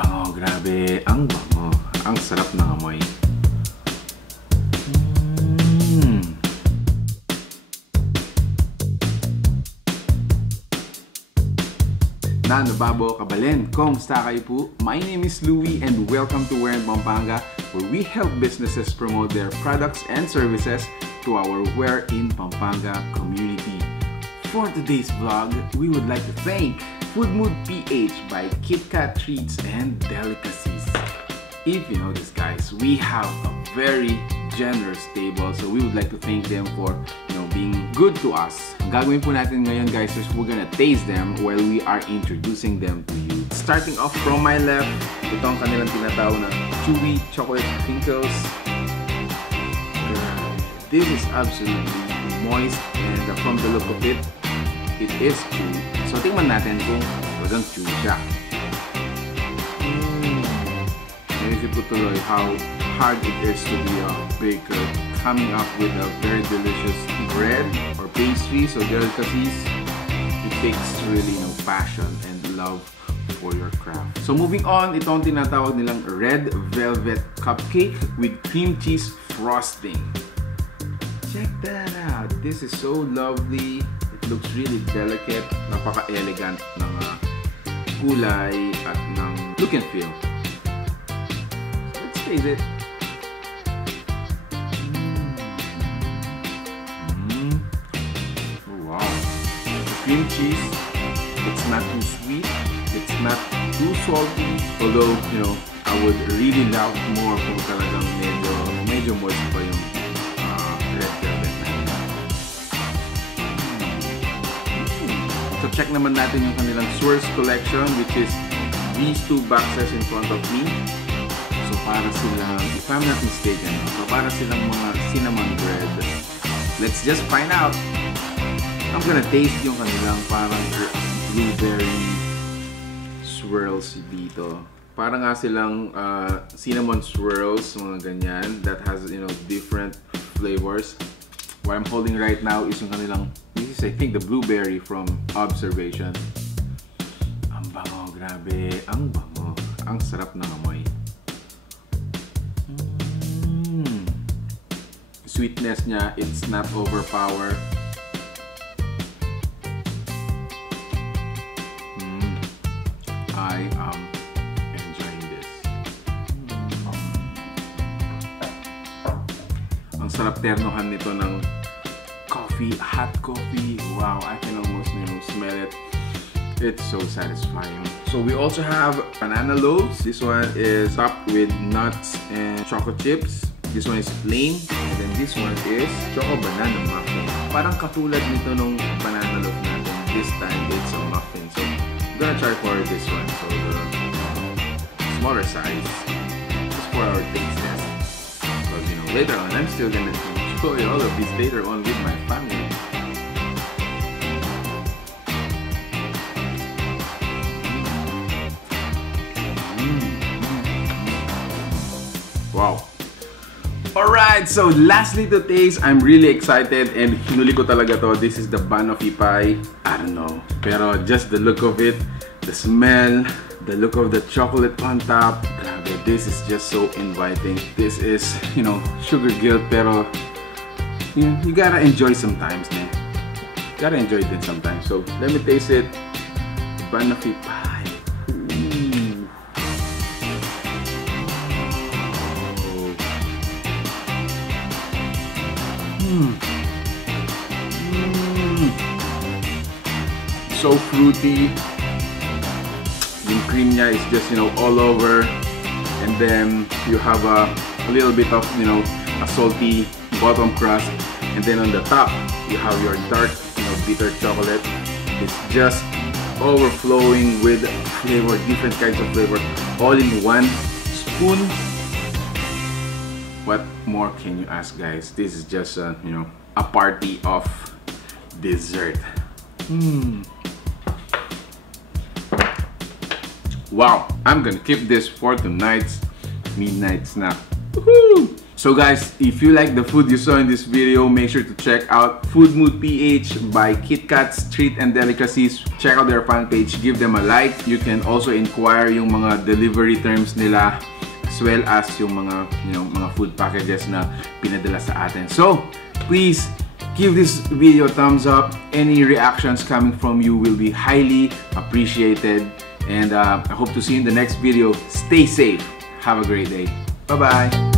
bango, grabe. Ang bango. Ang sarap ng amoy. Nanababo kabalen, kumusta kayo po? My name is Louie and welcome to Where in Pampanga, where we help businesses promote their products and services to our Where in Pampanga community. For today's vlog, we would like to thank Food Mood PH by Kitkat Treats and Delicacies. If you notice, guys, we have a very generous table, so we would like to thank them for being good to us. Ang gagawin po natin ngayon, guys, is we're gonna taste them while we are introducing them to you. Starting off from my left, ito ang kanilang tinatawag na chewy chocolate crinkles. This is absolutely moist, and from the look of it, it is chewy. So tingnan natin kung walang chewy siya. Naisip ko tuloy how hard it is to be a baker, coming up with a very delicious bread or pastry. So Delicacies, it takes really passion and love for your craft. So moving on, ito ang tinatawag nilang red velvet cupcake with cream cheese frosting. Check that out. This is so lovely. It looks really delicate. Napaka-elegant ng kulay at ng look and feel. So let's taste it. Cream cheese, it's not too sweet, it's not too salty, although I would really love more kung talagang medyo moist pa yung red velvet. So check naman natin yung kanilang Swirls collection, which is these two boxes in front of me. So para silang, if I'm not mistaken, so para silang mga cinnamon bread. Let's just find out. I'm gonna taste yung kanilang parang blueberry swirls dito. Parang nga silang cinnamon swirls, mga ganyan, that has different flavors. What I'm holding right now is yung kanilang, this is I think the blueberry from Observation. Ang bango, grabe, ang bango. Ang sarap ng amoy. Sweetness niya, it's not overpowered. I am enjoying this. Ang sarap ternohan nito ng coffee, hot coffee. Wow, I can almost smell it. It's so satisfying. So we also have banana loaves. This one is topped with nuts and chocolate chips. This one is plain, and then this one is choco banana muffin. Parang katulad nito nung banana loaf natin. This time it's a muffin. So I'm gonna try for this one, so the smaller size, just for our taste test. Because later on, I'm still gonna enjoy all of this later on with my family. Wow. Alright, so lastly to taste, I'm really excited and hinuli ko talaga to. This is the banoffee pie. I don't know, pero just the look of it, the smell, the look of the chocolate on top, grabe, this is just so inviting. This is, sugar guilt, pero you gotta enjoy sometimes, man. Gotta enjoy it sometimes. So let me taste it. Banoffee pie. So fruity. Yung cream niya is just all over, and then you have a little bit of a salty bottom crust, and then on the top you have your dark bitter chocolate. It's just overflowing with flavor, different kinds of flavor, all in one spoon. What more can you ask, guys? This is just a party of dessert. Wow, I'm gonna keep this for tonight's midnight snack. Woohoo! So guys, if you like the food you saw in this video, make sure to check out Food Mood PH by Kitkat, Street and Delicacies. Check out their fan page, give them a like. You can also inquire yung mga delivery terms nila as well as yung mga, mga food packages na pinadala sa atin. So, please give this video a thumbs up. Any reactions coming from you will be highly appreciated. And I hope to see you in the next video. Stay safe. Have a great day. Bye-bye.